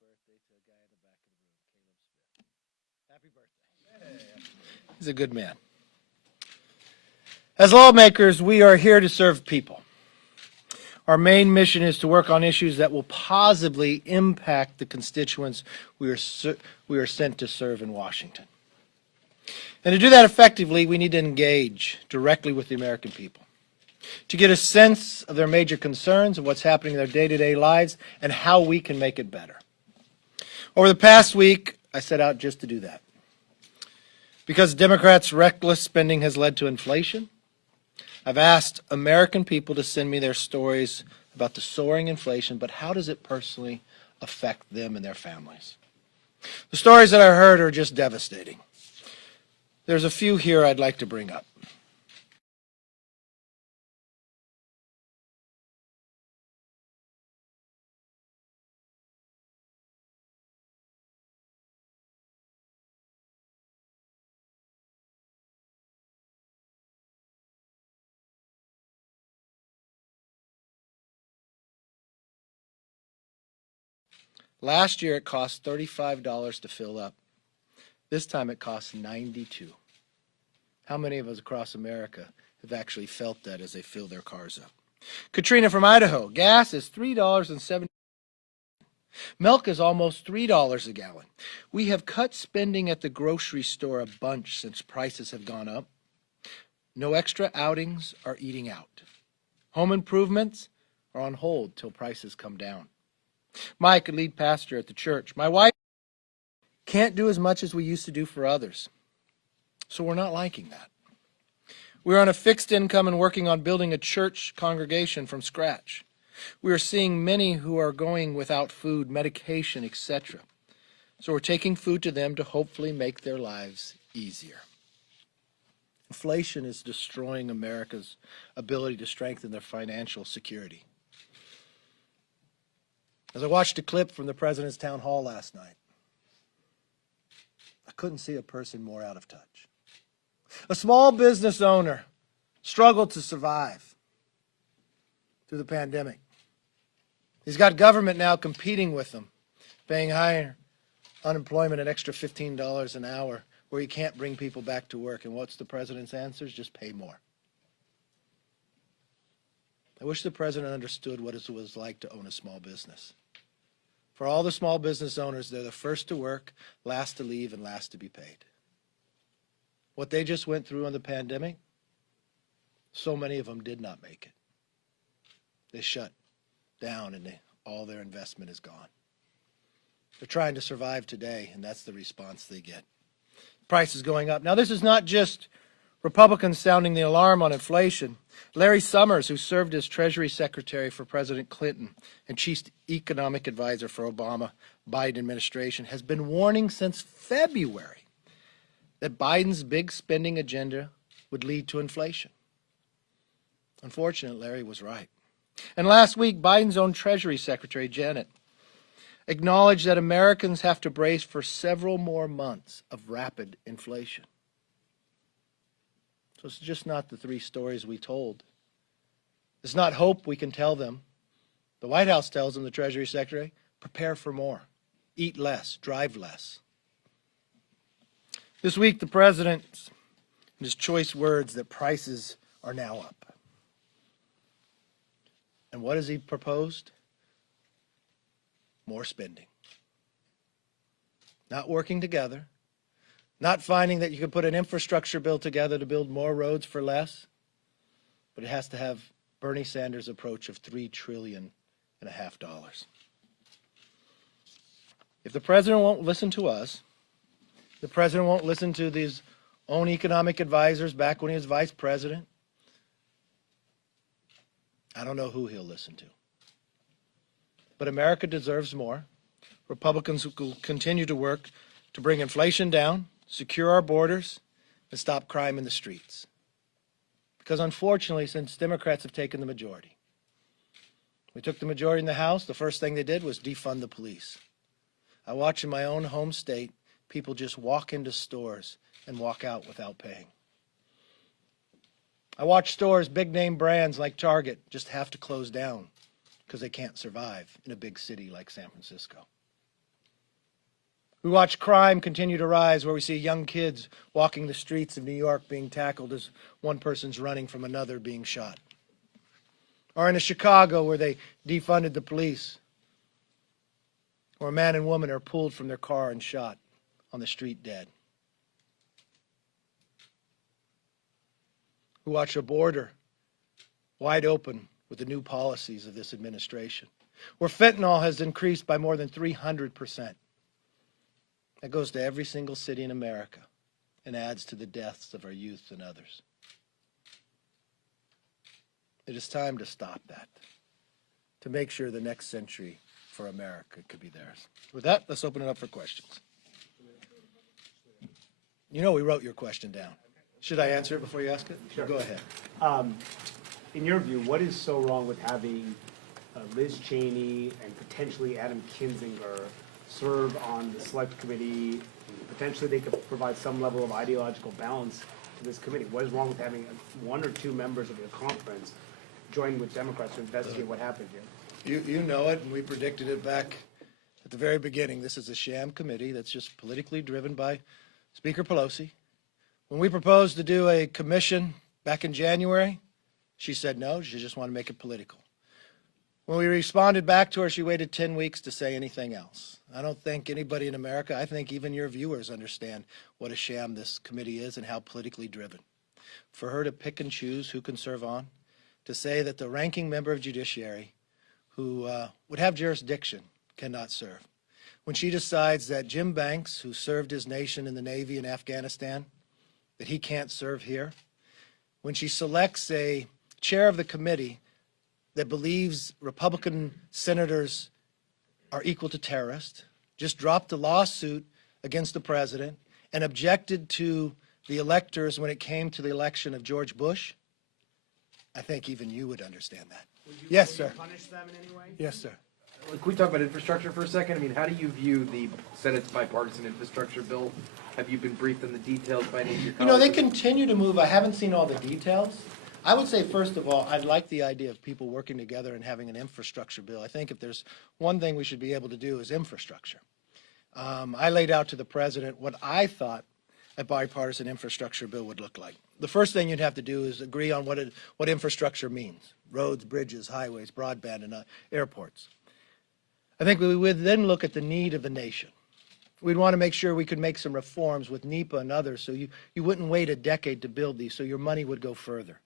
happy birthday to a guy in the back of the room, Caleb Smith. Happy birthday. He's a good man. As lawmakers, we are here to serve people. Our main mission is to work on issues that will positively impact the constituents we are sent to serve in Washington. And to do that effectively, we need to engage directly with the American people, to get a sense of their major concerns and what's happening in their day-to-day lives and how we can make it better. Over the past week, I set out just to do that. Because Democrats' reckless spending has led to inflation, I've asked American people to send me their stories about the soaring inflation, but how does it personally affect them and their families? The stories that I heard are just devastating. There's a few here I'd like to bring up. Last year it cost $35 to fill up. This time it costs $92. How many of us across America have actually felt that as they fill their cars up? Katrina from Idaho, gas is $3.70. Milk is almost $3 a gallon. We have cut spending at the grocery store a bunch since prices have gone up. No extra outings are eating out. Home improvements are on hold till prices come down. Mike, a lead pastor at the church. My wife can't do as much as we used to do for others. So we're not liking that. We're on a fixed income and working on building a church congregation from scratch. We are seeing many who are going without food, medication, etc. So we're taking food to them to hopefully make their lives easier. Inflation is destroying America's ability to strengthen their financial security. As I watched a clip from the president's town hall last night, I couldn't see a person more out of touch. A small business owner struggled to survive through the pandemic. He's got government now competing with him, paying higher unemployment, an extra $15 an hour, where he can't bring people back to work. And what's the president's answer? Just pay more. I wish the president understood what it was like to own a small business. For all the small business owners, they're the first to work, last to leave, and last to be paid. What they just went through in the pandemic, so many of them did not make it. They shut down and all their investment is gone. They're trying to survive today, and that's the response they get. Prices going up. Now, this is not just Republicans sounding the alarm on inflation. Larry Summers, who served as Treasury Secretary for President Clinton and Chief Economic Advisor for Biden administration, has been warning since February that Biden's big spending agenda would lead to inflation. Unfortunately, Larry was right. And last week, Biden's own Treasury Secretary, Janet, acknowledged that Americans have to brace for several more months of rapid inflation. So it's just not the three stories we told. It's not hope we can tell them. The White House tells them, the Treasury Secretary, prepare for more. Eat less, drive less. This week, the president, in his choice words, that prices are now up. And what has he proposed? More spending. Not working together. Not finding that you could put an infrastructure bill together to build more roads for less. But it has to have Bernie Sanders' approach of $3.5 trillion. If the president won't listen to us, the president won't listen to his own economic advisors back when he was vice president, I don't know who he'll listen to. But America deserves more. Republicans will continue to work to bring inflation down, secure our borders, and stop crime in the streets. Because unfortunately, since Democrats have taken the majority, we took the majority in the House, the first thing they did was defund the police. I watch in my own home state people just walk into stores and walk out without paying. I watch stores, big name brands like Target, just have to close down because they can't survive in a big city like San Francisco. We watch crime continue to rise, where we see young kids walking the streets of New York being tackled as one person's running from another being shot. Or in Chicago, where they defunded the police, where a man and woman are pulled from their car and shot on the street dead. We watch a border wide open with the new policies of this administration, where fentanyl has increased by more than 300%. That goes to every single city in America and adds to the deaths of our youth and others. It is time to stop that, to make sure the next century for America could be theirs. With that, let's open it up for questions. You know we wrote your question down. Should I answer it before you ask it? Sure. Go ahead. In your view, what is so wrong with having Liz Cheney and potentially Adam Kinzinger serve on the select committee? Potentially they could provide some level of ideological balance to this committee. What is wrong with having one or two members of your conference join with Democrats to investigate what happened here? You know it, and we predicted it back at the very beginning. This is a sham committee that's just politically driven by Speaker Pelosi. When we proposed to do a commission back in January, she said no, she just wanted to make it political. When we responded back to her, she waited 10 weeks to say anything else. I don't think anybody in America, I think even your viewers understand what a sham this committee is and how politically driven. For her to pick and choose who can serve on, to say that the ranking member of Judiciary who would have jurisdiction cannot serve. When she decides that Jim Banks, who served his nation in the Navy in Afghanistan, that he can't serve here. When she selects a chair of the committee that believes Republican senators are equal to terrorists, just dropped a lawsuit against the president, and objected to the electors when it came to the election of George Bush, I think even you would understand that. Yes, sir. Punish them in any way? Yes, sir. Can we talk about infrastructure for a second? I mean, how do you view the Senate's bipartisan infrastructure bill? Have you been briefed on the details by any of your colleagues? You know, they continue to move. I haven't seen all the details. I would say, first of all, I'd like the idea of people working together and having an infrastructure bill. I think if there's one thing we should be able to do is infrastructure. I laid out to the president what I thought a bipartisan infrastructure bill would look like. The first thing you'd have to do is agree on what infrastructure means: roads, bridges, highways, broadband, and airports. I think we would then look at the need of the nation. We'd want to make sure we could make some reforms with NEPA and others, so you wouldn't wait a decade to build these, so your money would go further.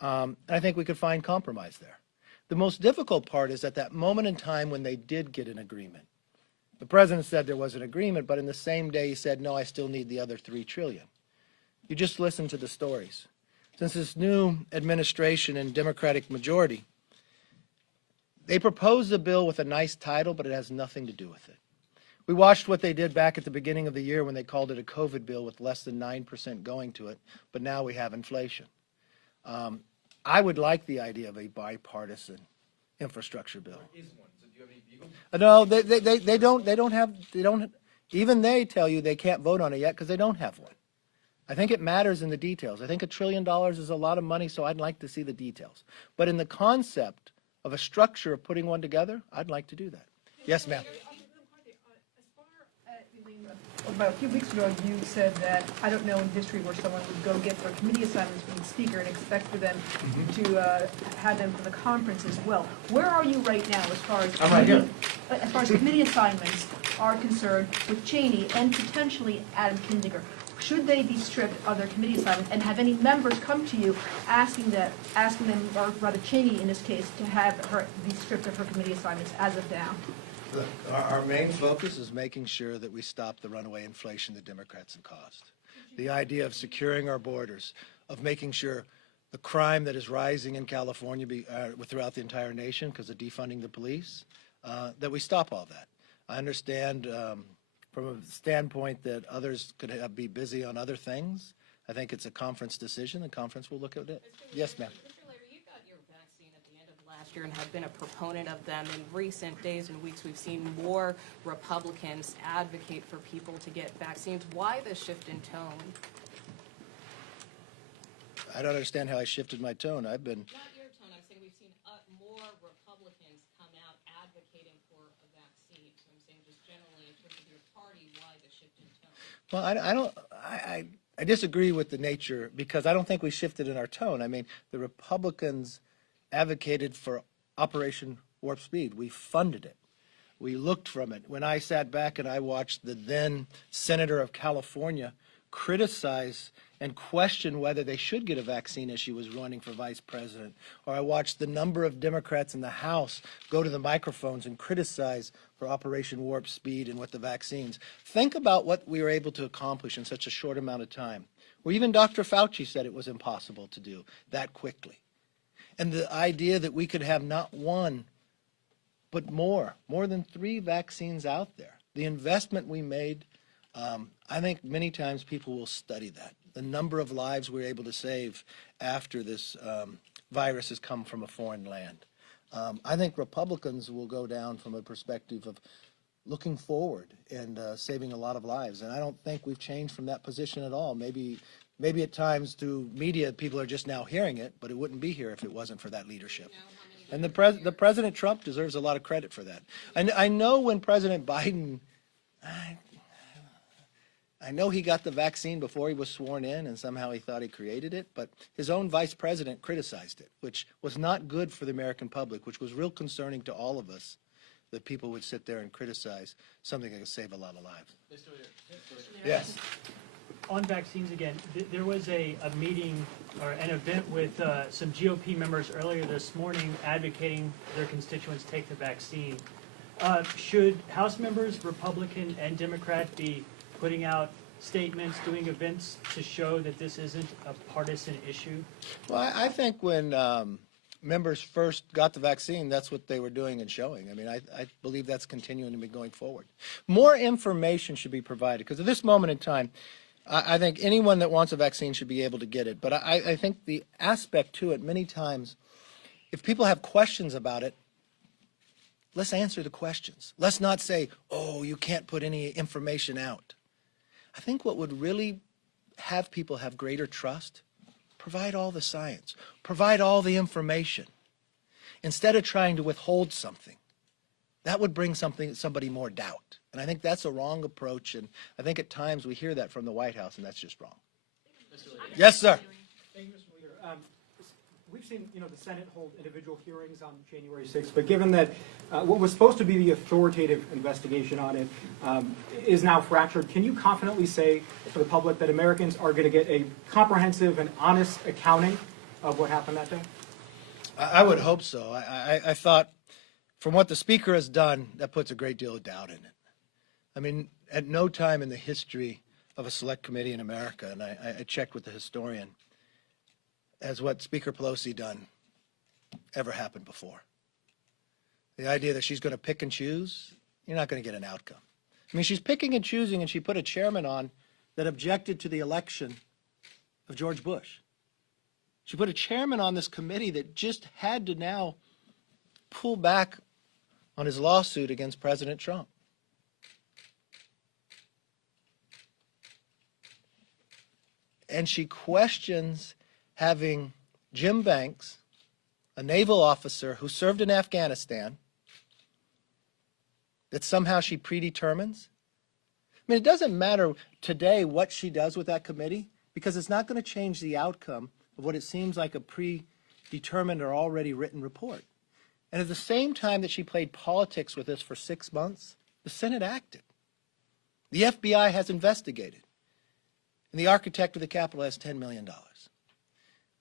And I think we could find compromise there. The most difficult part is at that moment in time when they did get an agreement. The president said there was an agreement, but in the same day he said, no, I still need the other $3 trillion. You just listen to the stories. Since this new administration and Democratic majority, they proposed a bill with a nice title, but it has nothing to do with it. We watched what they did back at the beginning of the year when they called it a COVID bill with less than 9% going to it, but now we have inflation. I would like the idea of a bipartisan infrastructure bill. There is one. So do you have any view? No, they don't, even they tell you they can't vote on it yet because they don't have one. I think it matters in the details. I think $1 trillion is a lot of money, so I'd like to see the details. But in the concept of a structure of putting one together, I'd like to do that. Yes, ma'am. About a few weeks ago, you said that I don't know in history where someone would go get their committee assignments from the speaker and expect for them to have them for the conference as well. Where are you right now as far as committee assignments are concerned with Cheney and potentially Adam Kinzinger? Should they be stripped of their committee assignments, and have any members come to you asking them, or rather Cheney in this case, to have her be stripped of her committee assignments as of now? Look, our main focus is making sure that we stop the runaway inflation the Democrats have caused. The idea of securing our borders, of making sure the crime that is rising in California throughout the entire nation because of defunding the police, that we stop all that. I understand from a standpoint that others could be busy on other things. I think it's a conference decision. The conference will look at it. Yes, ma'am. Last year and have been a proponent of them. In recent days and weeks, we've seen more Republicans advocate for people to get vaccines. Why the shift in tone? I don't understand how I shifted my tone. I've been... Not your tone. I'm saying we've seen more Republicans come out advocating for a vaccine. So I'm saying just generally in terms of your party, why Well, I disagree with the nature because I don't think we shifted in our tone. I mean, the Republicans advocated for Operation Warp Speed. We funded it. We looked from it. When I sat back and I watched the then Senator of California criticize and question whether they should get a vaccine as she was running for vice president, or I watched the number of Democrats in the House go to the microphones and criticize for Operation Warp Speed and with the vaccines. Think about what we were able to accomplish in such a short amount of time, where even Dr. Fauci said it was impossible to do that quickly. And the idea that we could have not one, but more than 3 vaccines out there. The investment we made, I think many times people will study that. The number of lives we're able to save after this virus has come from a foreign land. I think Republicans will go down from a perspective of looking forward and saving a lot of lives. And I don't think we've changed from that position at all. Maybe at times through media, people are just now hearing it, but it wouldn't be here if it wasn't for that leadership. And the President Trump deserves a lot of credit for that. And I know when President Biden, I know he got the vaccine before he was sworn in, and somehow he thought he created it, but his own vice president criticized it, which was not good for the American public, which was real concerning to all of us, that people would sit there and criticize something that could save a lot of lives. Yes. On vaccines again, there was a meeting or an event with some GOP members earlier this morning advocating their constituents take the vaccine. Should House members, Republican and Democrat, be putting out statements, doing events to show that this isn't a partisan issue? Well, I think when members first got the vaccine, that's what they were doing and showing. I mean, I believe that's continuing to be going forward. More information should be provided, because at this moment in time, I think anyone that wants a vaccine should be able to get it. But I think the aspect to it, many times, if people have questions about it, let's answer the questions. Let's not say, oh, you can't put any information out. I think what would really have people have greater trust, provide all the science, provide all the information, instead of trying to withhold something. That would bring somebody more doubt. And I think that's a wrong approach, and I think at times we hear that from the White House, and that's just wrong. Yes, sir. Thank you, Mr. Leader. We've seen, the Senate hold individual hearings on January 6th, but given that what was supposed to be the authoritative investigation on it is now fractured, can you confidently say to the public that Americans are going to get a comprehensive and honest accounting of what happened that day? I would hope so. I thought, from what the Speaker has done, that puts a great deal of doubt in it. I mean, at no time in the history of a select committee in America, and I checked with the historian, has what Speaker Pelosi done ever happened before. The idea that she's going to pick and choose, you're not going to get an outcome. I mean, she's picking and choosing, and she put a chairman on that objected to the election of George Bush. She put a chairman on this committee that just had to now pull back on his lawsuit against President Trump. And she questions having Jim Banks, a naval officer who served in Afghanistan, that somehow she predetermines. I mean, it doesn't matter today what she does with that committee, because it's not going to change the outcome of what it seems like a predetermined or already written report. And at the same time that she played politics with this for 6 months, the Senate acted. The FBI has investigated. And the architect of the Capitol has $10 million.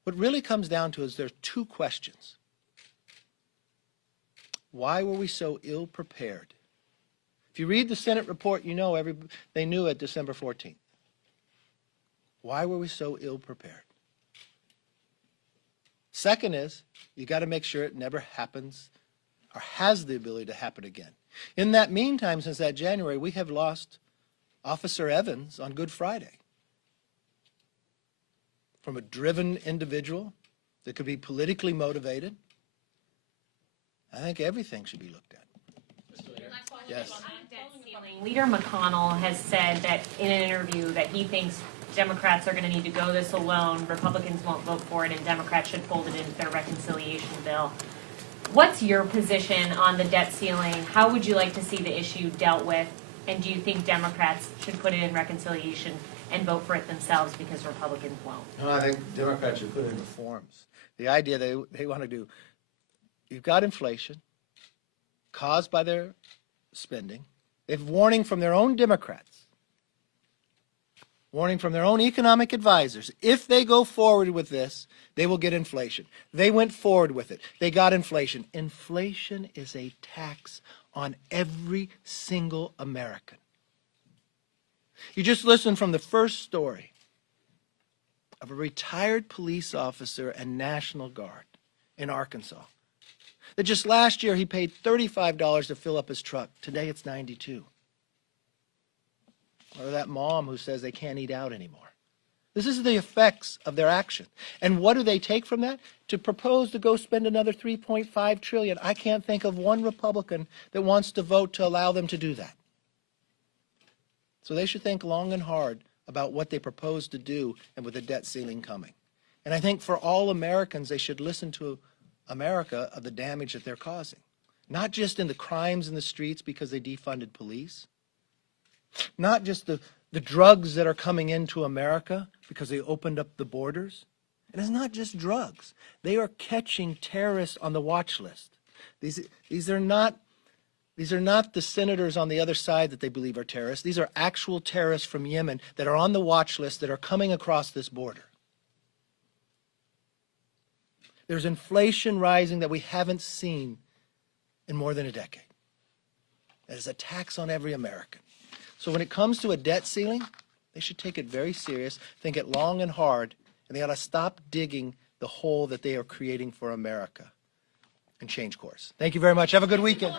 What really comes down to is there are 2 questions. Why were we so ill prepared? If you read the Senate report, you know they knew at December 14th. Why were we so ill prepared? Second is, you got to make sure it never happens or has the ability to happen again. In that meantime, since that January, we have lost Officer Evans on Good Friday. From a driven individual that could be politically motivated, I think everything should be looked at. Yes. Leader McConnell has said that in an interview that he thinks Democrats are going to need to go this alone, Republicans won't vote for it, and Democrats should fold it into their reconciliation bill. What's your position on the debt ceiling? How would you like to see the issue dealt with? And do you think Democrats should put it in reconciliation and vote for it themselves because Republicans won't? No, I think Democrats should put in reforms. The idea they want to do, you've got inflation caused by their spending. They've warning from their own Democrats, warning from their own economic advisors. If they go forward with this, they will get inflation. They went forward with it. They got inflation. Inflation is a tax on every single American. You just listen from the first story of a retired police officer and National Guard in Arkansas. That just last year he paid $35 to fill up his truck. Today it's $92. Or that mom who says they can't eat out anymore. This is the effects of their action. And what do they take from that? To propose to go spend another $3.5 trillion. I can't think of one Republican that wants to vote to allow them to do that. So they should think long and hard about what they propose to do and with the debt ceiling coming. And I think for all Americans, they should listen to America of the damage that they're causing. Not just in the crimes in the streets because they defunded police. Not just the drugs that are coming into America because they opened up the borders. And it's not just drugs. They are catching terrorists on the watch list. These are not the senators on the other side that they believe are terrorists. These are actual terrorists from Yemen that are on the watch list that are coming across this border. There's inflation rising that we haven't seen in more than a decade. That is a tax on every American. So when it comes to a debt ceiling, they should take it very serious, think it long and hard, and they ought to stop digging the hole that they are creating for America and change course. Thank you very much. Have a good weekend.